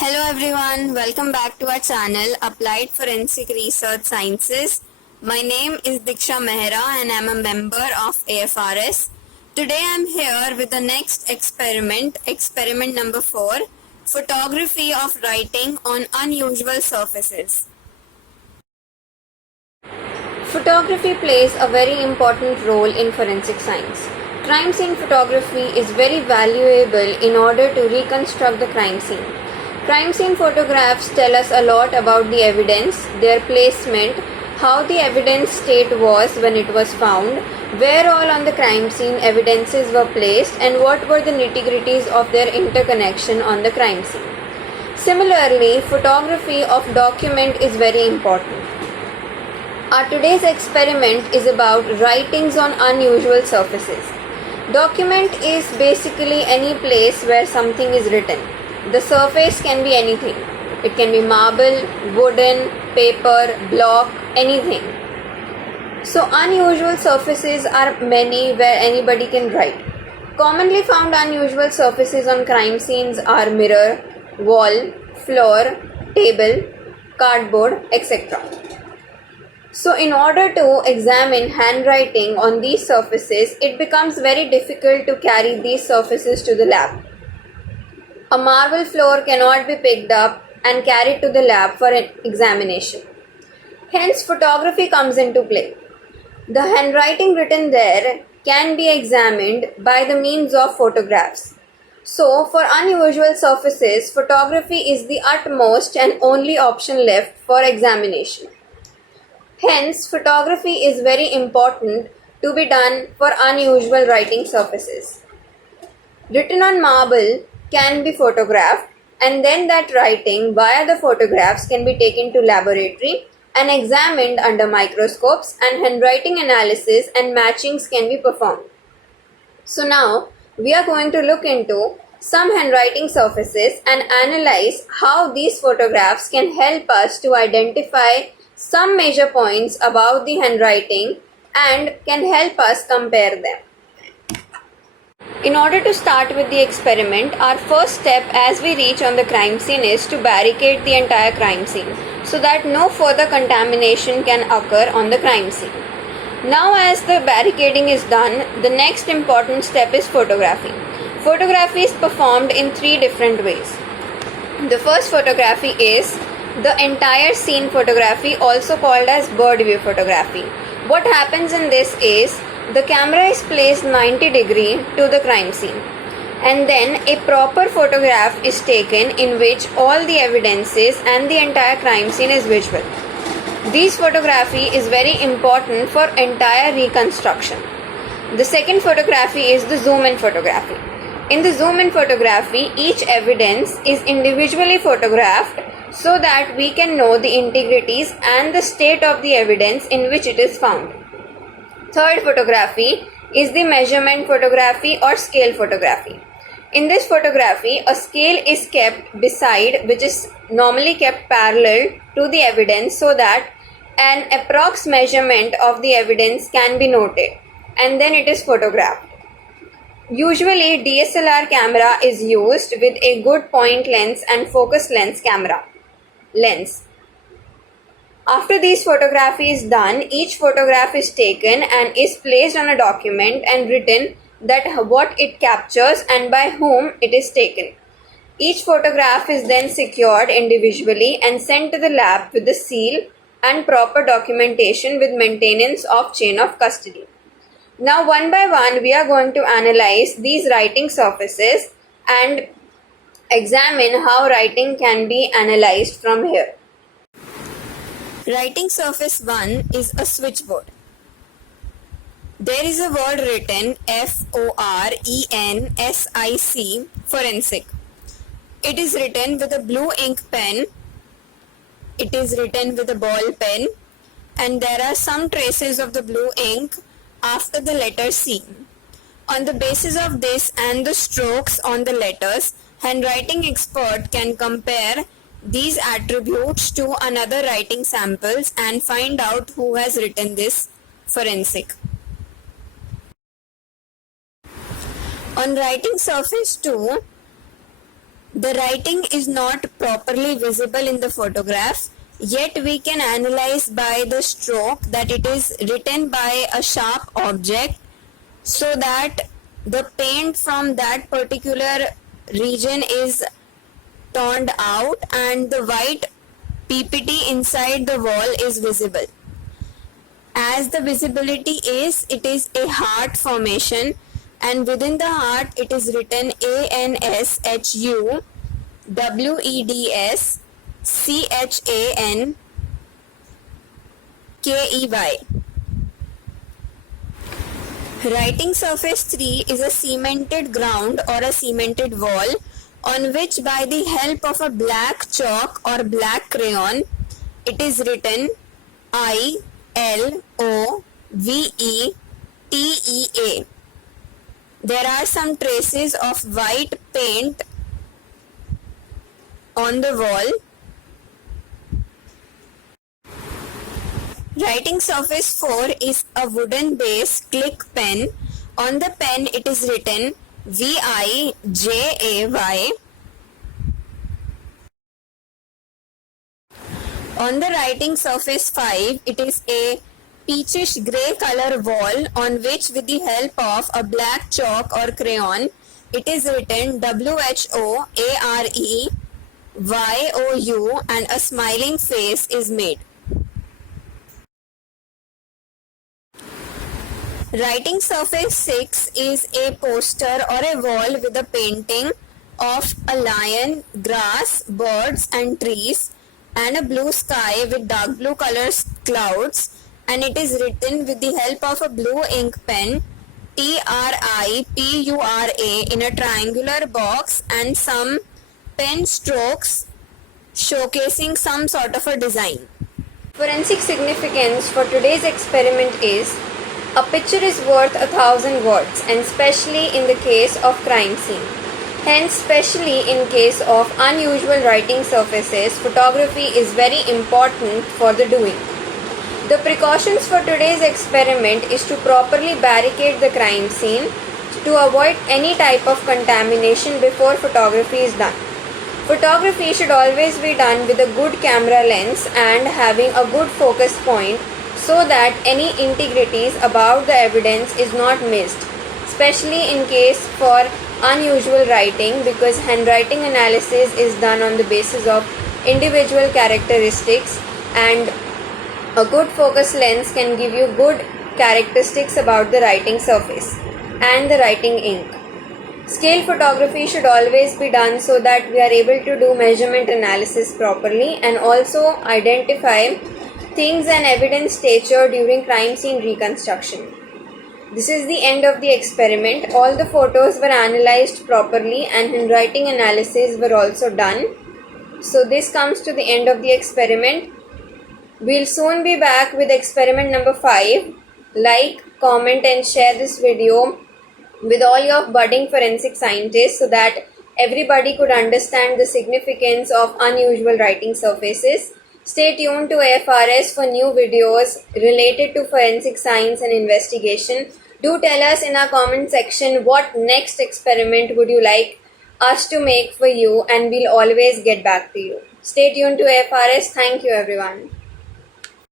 Hello everyone, welcome back to our channel Applied Forensic Research Sciences. My name is Diksha Mehra and I'm a member of AFRS. Today I'm here with the next experiment number 4, photography of writing on unusual surfaces. Photography plays a very important role in forensic science. Crime scene photography is very valuable in order to reconstruct the crime scene. Crime scene photographs tell us a lot about the evidence, their placement, how the evidence state was when it was found, where all on the crime scene evidences were placed, and what were the nitty-gritties of their interconnection on the crime scene. Similarly, photography of document is very important. Our today's experiment is about writings on unusual surfaces. Document is basically any place where something is written. The surface can be anything. It can be marble, wooden, paper, block, anything. So unusual surfaces are many where anybody can write. Commonly found unusual surfaces on crime scenes are mirror, wall, floor, table, cardboard, etc. So in order to examine handwriting on these surfaces, it becomes very difficult to carry these surfaces to the lab. A marble floor cannot be picked up and carried to the lab for an examination. Hence, photography comes into play. The handwriting written there can be examined by the means of photographs. So, for unusual surfaces, photography is the utmost and only option left for examination. Hence, photography is very important to be done for unusual writing surfaces. Written on marble can be photographed, and then that writing via the photographs can be taken to laboratory and examined under microscopes, and handwriting analysis and matchings can be performed. So now we are going to look into some handwriting surfaces and analyze how these photographs can help us to identify some major points about the handwriting and can help us compare them. In order to start with the experiment, our first step as we reach on the crime scene is to barricade the entire crime scene so that no further contamination can occur on the crime scene. Now as the barricading is done, the next important step is photography. Photography is performed in 3 different ways. The first photography is the entire scene photography, also called as bird view photography. What happens in this is the camera is placed 90 degrees to the crime scene, and then a proper photograph is taken in which all the evidences and the entire crime scene is visible. This photography is very important for entire reconstruction. The second photography is the zoom in photography. In the zoom in photography, each evidence is individually photographed so that we can know the integrities and the state of the evidence in which it is found. Third photography is the measurement photography or scale photography. In this photography, a scale is kept beside, which is normally kept parallel to the evidence so that an approx measurement of the evidence can be noted, and then it is photographed. Usually DSLR camera is used with a good point lens and focus lens lens. After this photography is done, each photograph is taken and is placed on a document and written that what it captures and by whom it is taken. Each photograph is then secured individually and sent to the lab with the seal and proper documentation with maintenance of chain of custody. Now one by one we are going to analyze these writing surfaces and examine how writing can be analyzed from here. Writing surface 1 is a switchboard. There is a word written FORENSIC, forensic. It is written with a blue ink pen. It is written with a ball pen, and there are some traces of the blue ink after the letter C. On the basis of this and the strokes on the letters, handwriting expert can compare these attributes to another writing samples and find out who has written this forensic. On writing surface 2, The writing is not properly visible in the photograph, yet we can analyze by the stroke that it is written by a sharp object, so that the paint from that particular region is turned out and the white PPT inside the wall is visible. As the visibility is, it is a heart formation, and within the heart it is written ANSHUWEDSCHANKEY. Writing surface 3 is a cemented ground or a cemented wall on which, by the help of a black chalk or black crayon, it is written ILOVETEA. There are some traces of white paint on the wall. Writing surface 4 is a wooden base click pen. On the pen it is written VIJAY. On the writing surface 5, it is a peachish grey color wall on which, with the help of a black chalk or crayon, it is written WHOAREYOU and a smiling face is made. Writing surface 6 is a poster or a wall with a painting of a lion, grass, birds and trees, and a blue sky with dark blue colors clouds, and it is written with the help of a blue ink pen TRIPURA in a triangular box and some pen strokes showcasing some sort of a design. Forensic significance for today's experiment is: a picture is worth 1,000 words, and especially in the case of crime scene. Hence, especially in case of unusual writing surfaces, photography is very important for the doing. The precautions for today's experiment is to properly barricade the crime scene to avoid any type of contamination before photography is done. Photography should always be done with a good camera lens and having a good focus point, so that any integrities about the evidence is not missed, especially in case for unusual writing, because handwriting analysis is done on the basis of individual characteristics, and a good focus lens can give you good characteristics about the writing surface and the writing ink. Scale photography should always be done so that we are able to do measurement analysis properly and also identify things and evidence stature during crime scene reconstruction. This is the end of the experiment. All the photos were analyzed properly and handwriting analysis were also done. So this comes to the end of the experiment. We'll soon be back with experiment number 5. Like, comment and share this video with all your budding forensic scientists so that everybody could understand the significance of unusual writing surfaces. Stay tuned to AFRS for new videos related to forensic science and investigation. Do tell us in our comment section what next experiment would you like us to make for you, and we'll always get back to you. Stay tuned to AFRS. Thank you everyone.